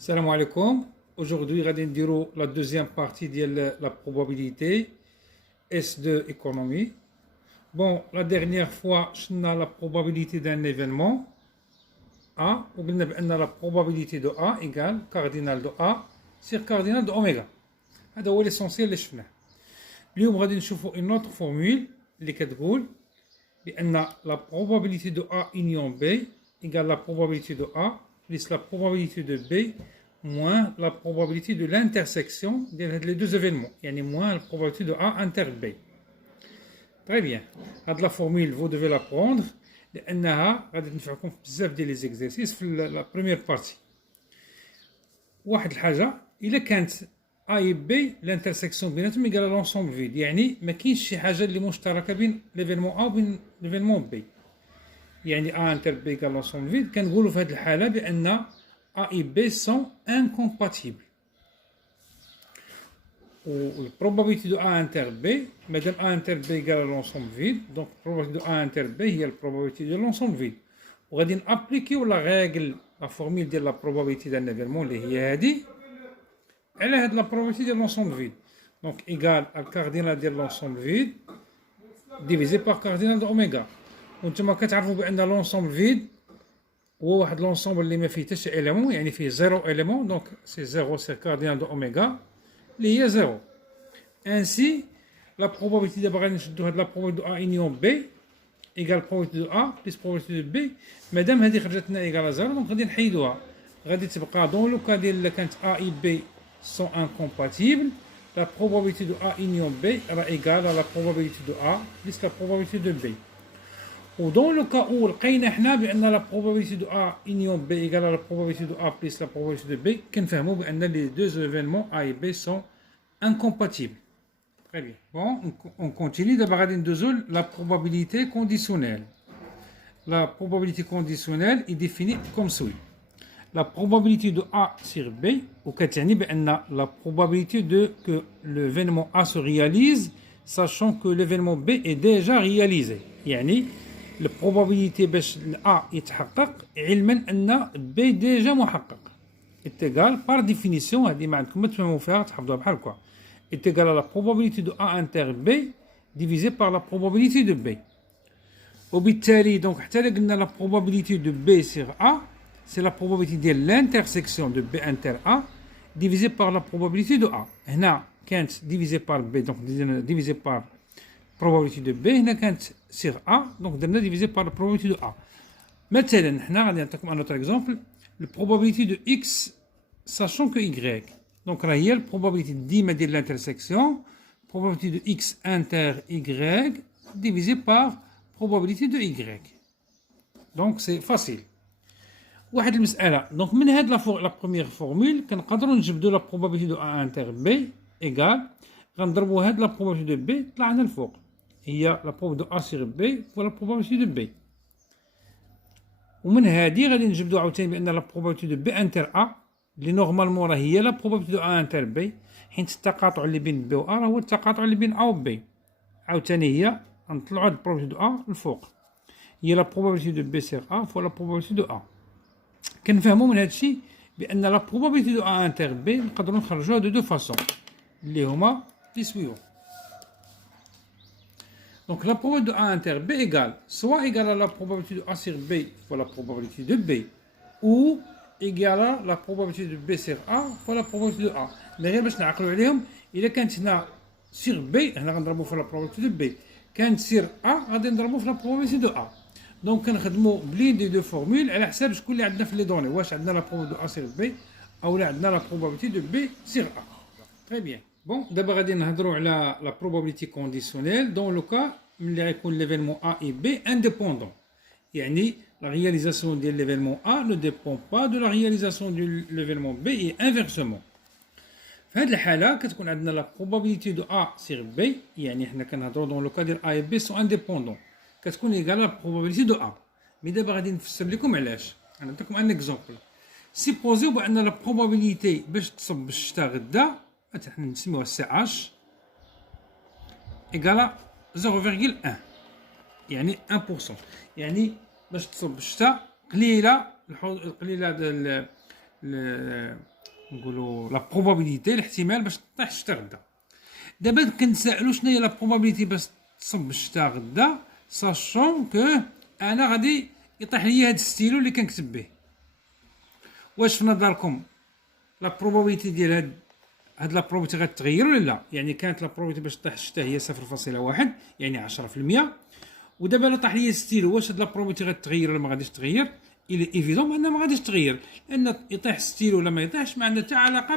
Salam alaikum. Aujourd'hui, on va la deuxième partie de la probabilité S2 économie. Bon, la dernière fois, on a la probabilité d'un événement A. On a la probabilité de A égale cardinal de A sur cardinal de oméga. C'est l'essentiel اللي شفناه. اليوم غادي نشوفوا une autre formule اللي كتقول بأن la probabilité de A union B égale la probabilité de A plus la probabilité de B moins la probabilité de l'intersection des deux événements, يعني moins la probabilité de A inter B. Très bien. هاد la formule vous devez la prendre لأنها غادي تنفعكم في بزاف ديال les exercices في la première partie. واحد الحاجة إلا كانت A et B l'intersection بيناتهم égale l'ensemble vide، يعني ما كاينش شي حاجة اللي مشتركة بين l'événement A وبين l'événement B. يعني A inter B égale l'ensemble vide، كنقولوا في هذه الحالة بأن A et B sont incompatibles. La probabilité de A inter B, madame A inter B égale à l'ensemble vide, donc la probabilité de A inter B est la probabilité de l'ensemble vide. On va appliquer la règle, la formule de la probabilité d'un événement, elle est la probabilité de l'ensemble vide. Donc égale à cardinal de l'ensemble vide divisé par cardinal de oméga. وانتم كتعرفوا بأن l'ensemble vide هو واحد لونسومبل اللي ما فيه حتى شي اليمون، يعني فيه زيرو اليمون، دونك سي زيرو سي كاردينال دو اوميغا اللي هي زيرو. انسي لا بروبابيلتي دابا غادي نشدو هاد لا بروبابيلتي دو ا انيون بي ايكال بروبابيلتي دو ا بلس بروبابيلتي دو بي. مادام هادي خرجت لنا ايكال زيرو دونك غادي نحيدوها، غادي تبقى دون لو كا ديال الا كانت ا اي بي سون انكومباتيبل لا بروبابيلتي دو ا انيون بي راه ايكال لا بروبابيلتي دو ا بلس لا بروبابيلتي دو بي. Ou dans le cas où la probabilité de A union B égale à la probabilité de A plus la probabilité de B, les deux événements A et B sont incompatibles. Très bien. Bon, on continue d'abord la probabilité conditionnelle. La probabilité conditionnelle est définie comme suit. La probabilité de A sur B, ou la probabilité que l'événement A se réalise, sachant que l'événement B est déjà réalisé. يعني البروبابيليتي باش A يتحقق علما ان B ديجا محقق. اتقال بار ديفينيسيون، هذه ما عندكم ما تفهموا فيها تحفظوها بحال هكا. اتقال لا probabilité de A inter B divisé par la probabilité de B. وبالتالي دونك حتى الا قلنا لا probabilité de B sur A c'est la probabilité ديال l'intersection de B inter A divisé par la probabilité de A. هنا كانت divisé par B donc divisé par probabilité de B هنا كانت sur A donc درنا divisé par la probabilité de A. مثلا حنا غادي نعطيكم un autre exemple, la probabilité de X sachant que Y donc راه هي probabilité ديما ديال l'intersection probabilité de X inter Y divisé par probabilité de Y. donc c'est facile. واحد المسألة دونك من هاد لا بروميير فورمول كنقدروا نجبدوا la probabilité de A inter B égal غنضربوا هاد la probabilité de B طلعنا الفوق هي la probabilité de A sur B ولا probabilité de B. ومن هذه غادي نجبدوا عاوتاني بان la probabilité de B inter A اللي نورمالمون راه هي la probabilité de A inter B، حيت التقاطع اللي بين B و A راه هو التقاطع اللي بين A و B. عاوتاني هي غنطلعوا هاد probabilité de A الفوق هي la probabilité de B sur A فوا la probabilité de A. كنفهموا من هذا الشيء بان la probabilité de A inter B نقدروا نخرجوها دو فاسون اللي هما لي سويون. Donc la probabilité de A inter B égale soit égale à la probabilité de A sur B fois la probabilité de B ou égale à la probabilité de B sur A fois la probabilité de A. Mais غير باش نعقلوا عليهم إلا كانت هنا sur B هنا غنضربوا في la probabilité de B، كانت sur A غادي نضربوا في la probabilité de A. donc كنخدموا بلين دي دو فورمول على حساب شكون اللي عندنا في لي دوني، واش عندنا la probabilité de A sur B أو لا عندنا la probabilité de B sur A. Très bien. Bon, d'abord غادي نهضروا على la probabilité conditionnelle dans le cas ملي غيكون l'événement A et B indépendant. يعني la réalisation de l'événement A ne dépend pas de la réalisation de l'événement B et inversement. في هذه الحالة كتكون عندنا la probabilité de A sur B، يعني حنا كنهضروا dans le cas ديال A et B sont indépendants، كتكون égale la probabilité de A. مي دابا غادي نفسر لكم علاش. غنعطيكم ان اكزومبل. سيبوزيو بان la probabilité باش تصب الشتا غدا حنا نسميوها سي اش égale 0,1 يعني 1%، يعني باش تصب الشتاء قليله نقولوا لا بروبابيليتي الاحتمال باش تطيح الشتا غدا. دابا كنتسائلوا شنو هي لا بروبابيليتي باش تصب الشتا غدا ساشون كو انا غادي يطيح لي هاد الستيلو اللي كنكتب به. واش في نظركم لا بروبابيليتي ديال هاد لا بروبابيليتي غتغير ولا لا؟ يعني كانت لا بروبابيليتي باش طيح الشتا هي 0.1 يعني 10%، ودابا لا طاح لي ستيلو واش هاد لا بروبابيليتي غتغير ولا ما غاديش تغير؟ الى ايفيدون انها ما غاديش تغير، لان يطيح ستيلو ولا ما يطيحش ما عندها حتى علاقه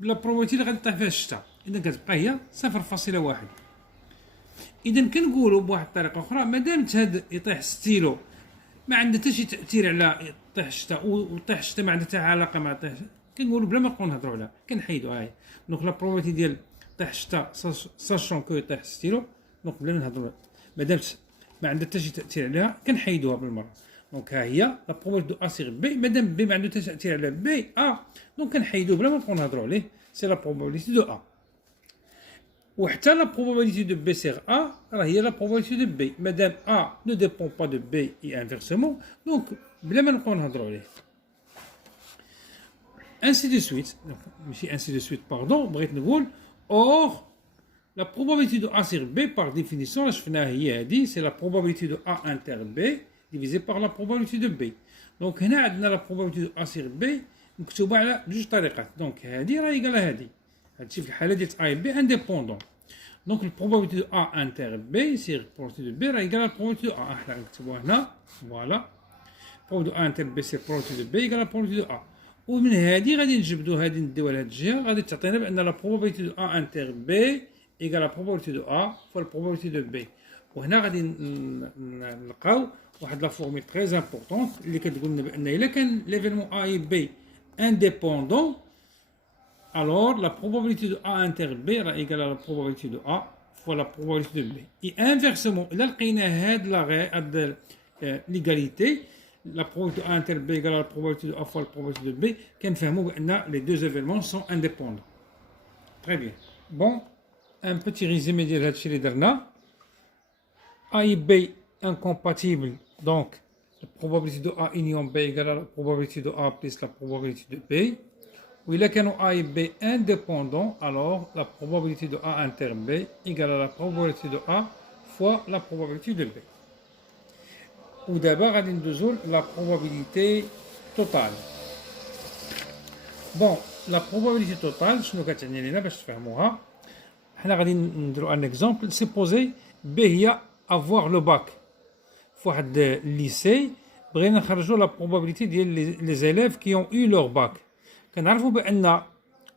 بلا بروبابيليتي اللي غادي طيح فيها الشتا، اذا كتبقى هي 0.1. اذا كنقولوا بواحد الطريقه اخرى مادام هاد يطيح ستيلو ما عندها حتى شي تاثير على طيح الشتا، وطيح الشتا ما عندها حتى علاقه مع طيح، كنقولوا بلا ما نبقاو نهضروا عليها كنحيدوا هاي. دونك لا بروبابيليتي ديال طيح الشتا ساشون كو يطيح ستيلو، دونك بلا ما نهضروا مادام ما عندها حتى شي تاثير عليها كنحيدوها بالمره. دونك ها هي لا بروبابيليتي دو ا سيغ بي، مادام بي ما عنده حتى تاثير على بي ا دونك كنحيدوه بلا ما نبقاو نهضروا عليه، سي لا بروبابيليتي دو ا. وحتى لا probabilité de B sur A هي la probabilité de B مادام A ne dépend pas de B et inversement donc بلا ما نبقاو نهضروا عليه. ainsi de suite ماشي ainsi de suite pardon بغيت نقول or la probabilité de A sur B par définition اللي شفناها هي هذه c'est la probabilité de A inter B divisé par la probabilité de B. donc هنا عندنا la probabilité de A sur B مكتوبه على جوج طريقات. donc هذه راهي قالها هذه هادشي في الحاله ديال A et B indépendant. donc la probabilité de A inter B c'est la probabilité de B راهي قالها la probabilité de A. احنا غنكتبوها هنا فوالا probabilité de A inter B c'est la probabilité de B égale la probabilité de A. ومن هذه غادي نجبدوا هذه نديوها لهاد الجهه غادي تعطينا بان لا probabilité de A inter B égale la probabilité de A fois la probabilité de B. وهنا غادي نلقاو واحد لا فورمول تري امبورطونط اللي كتقول لنا بان الا كان ليفينمون A et B indépendant alors la probabilité de A inter B est égale à la probabilité de A fois la probabilité de B. Et inversement, là, l'égalité, la probabilité de A inter B égale à la probabilité de A fois la probabilité de B, les deux événements sont indépendants. Très bien. Bon, un petit résumé de la Chiliderna. A et B incompatibles, donc la probabilité de A union B égale à la probabilité de A plus la probabilité de B. Oui, là, quand A et B indépendants, alors la probabilité de A inter B égale à la probabilité de A fois la probabilité de B. Ou d'abord, on a la probabilité totale. Bon, la probabilité totale, je ne sais pas si vous avez un exemple. Supposez B a avoir le bac. Pour le lycée, on a la probabilité des élèves qui ont eu leur bac. كنعرفوا بان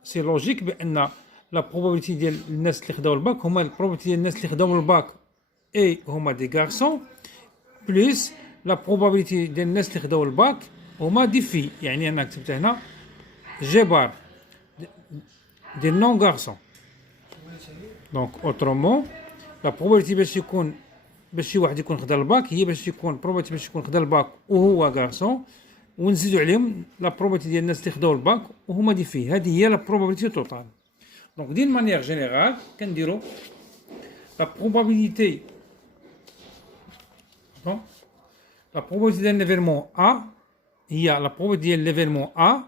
سي لوجيك بان لا بروبابيليتي ديال الناس اللي خداو الباك هما البروبابيليتي ديال الناس اللي خداو الباك اي هما دي غارسون بلس لا بروبابيليتي ديال الناس اللي خداو الباك هما دي في. يعني انا كتبت هنا جي بار دي نون غارسون. دونك اوترومون لا بروبابيليتي باش شي واحد يكون خدا الباك هي باش يكون بروبابيليتي باش يكون خدا الباك وهو غارسون ونزيدوا عليهم لا بروبابيليتي ديال الناس اللي خداو الباك وهما دي فيه. هذه هي لا بروبابيليتي توتال. دونك دين مانيير جينيرال كنديروا لا بروبابيليتي لا بروبابيليتي ديال ليفينمون ا هي لا بروبابيليتي ديال ليفينمون ا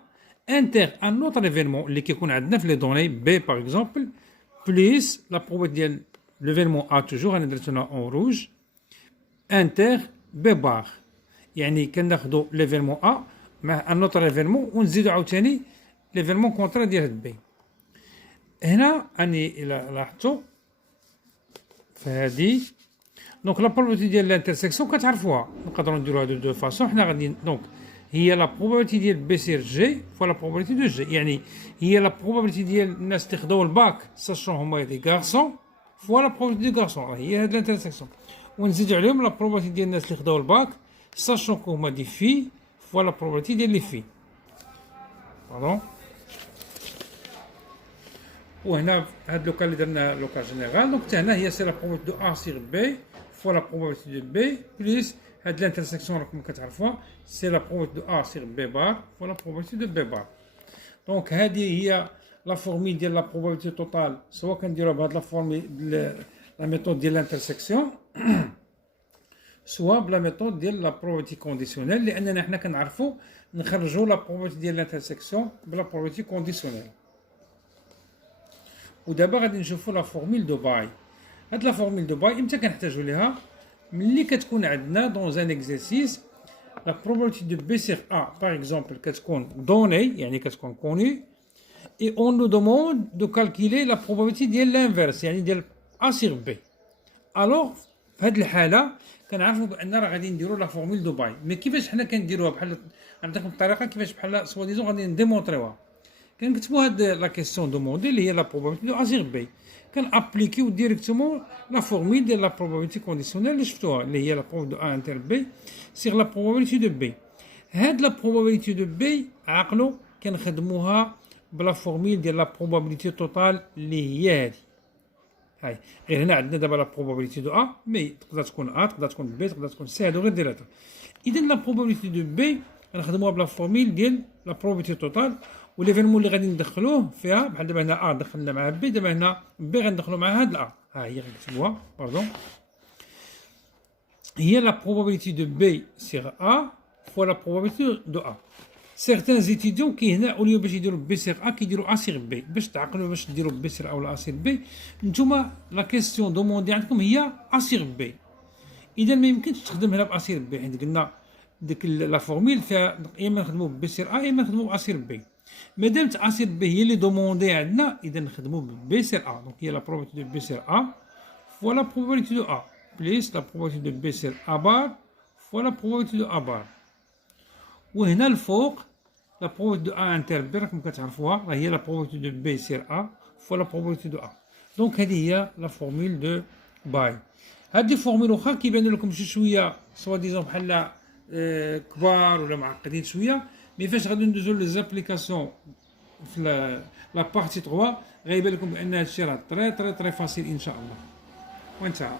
انتر ان اوتر ايفينمون اللي كيكون عندنا في لي دوني بي باغ اكزومبل بليس لا بروبابيليتي ديال ليفينمون ا توجور انا درت هنا اون روج انتر بي بار. يعني كناخذوا ليفينمون ا مع ان اوتر ايفينمون ونزيدوا عاوتاني ليفينمون كونترا ديال هاد بي. هنا اني الى لاحظتوا فهادي دونك لا بروبابيليتي ديال الانترسيكسيون كتعرفوها نقدروا نديروها دو فاسون. حنا غادي دونك هي لا بروبابيليتي ديال بي سير جي فوا لا بروبابيليتي دو جي. يعني هي لا بروبابيليتي ديال الناس اللي خداو الباك ساشون هما دي غارسون فوا لا بروبابيليتي دي غارسون هي هاد الانترسيكسيون ونزيدوا عليهم لا بروبابيليتي ديال الناس اللي خداو الباك sachant que هما دي في فوا لا probabilité ديال لي في. باردون. وهنا هاد لوكال اللي درنا لوكال جينيرال دونك حتى هنا هي سي لا probabilité دو ا سيغ بي فوا لا probabilité دو بي بليس هاد الانترسيكسيون راكم كتعرفوها سي لا probabilité دو ا سيغ بي بار فوا لا probabilité دو بي بار. دونك هادي هي لا فورميل ديال لا probabilité توتال سواء كنديروها بهاد لا فورميل لا ميثود ديال الانترسيكسيون سوا بلا ميثود ديال لا بروبابيليتي كونديسيونيل لاننا حنا كنعرفوا نخرجوا لا بروبابيليتي ديال الانترسيكسيون بلا بروبابيليتي كونديسيونيل. ودابا غادي نشوفوا لا فورميل دو باي. هاد لا فورميل دو باي امتى كنحتاجوا ليها؟ ملي كتكون عندنا دون ان اكزرسيس لا بروبابيليتي دو بي سيغ ا باغ اكزومبل كتكون دوني يعني كتكون كوني et on nous demande de calculer la probabilité ديال l'inverse يعني ديال A sur B. alors في هذه الحاله كنعرفوا بان راه غادي نديروا لا فورمول دو باي. مي كيفاش حنا كنديروها؟ بحال عندكم الطريقه كيفاش بحال سوا ديزون غادي نديمونطريوها. كنكتبوا هاد لا كيسيون دوموندي اللي هي لا probabilité دو A sur B. كنابليكيو ديريكتومون لا فورمول ديال لا probabilité كونديسيونيل اللي شفتوها اللي هي لا probabilité دو A انتر B sur la probabilité de B. هاد لا probabilité de B عقلوا كنخدموها بلا فورميل ديال لا بروبابيليتي توتال اللي هي هادي. هاي غير هنا عندنا دابا لا بروبابيليتي دو ا مي تقدر تكون ا تقدر تكون بي تقدر تكون سي هادو غير ديالها. اذا لا بروبابيليتي دو بي غنخدموها بلا فورميل ديال لا بروبابيليتي توتال وليفينمون اللي غادي ندخلوه فيها بحال دابا هنا ا دخلنا مع بي دابا هنا بي غندخلو مع هاد ا. ها هي غنكتبوها باردون هي لا بروبابيليتي دو بي سيغ ا فوا لا بروبابيليتي دو ا. certains étudiants كي هنا اوليو باش يديروا بي سيغ ا كيديروا ا سيغ بي باش تعقلوا باش ديروا بي سيغ ا ولا ا سيغ بي. نتوما لا كيسيون دوموندي عندكم هي ا سيغ بي. اذا ما يمكنش تخدم هنا ب ا سيغ بي حيت قلنا ديك لا فورميل فيها يا اما نخدموا بي سيغ ا يا اما نخدموا ب ا سيغ بي. مادامت ا سيغ بي هي اللي دوموندي عندنا اذا نخدموا بي سيغ ا. دونك هي لا بروبابيليتي دو بي سيغ ا فوا لا بروبابيليتي دو ا بليس لا بروبابيليتي دو بي سيغ ا بار فوا لا بروبابيليتي دو ا بار. وهنا الفوق لا probabilité دو ا انتر بي راكم كتعرفوها راه هي لا probabilité دو بي سير ا فوا لا probabilité دو ا. دونك هذه هي لا فورمول دو باي. هذه فورمول اخرى كيبان لكم شي شويه سوا ديزون بحال كبار ولا معقدين شويه مي فاش غادي ندوزو لي زابليكاسيون في لا بارتي 3 غيبان لكم بان هادشي راه تري تري تري فاسيل ان شاء الله. وانتهى.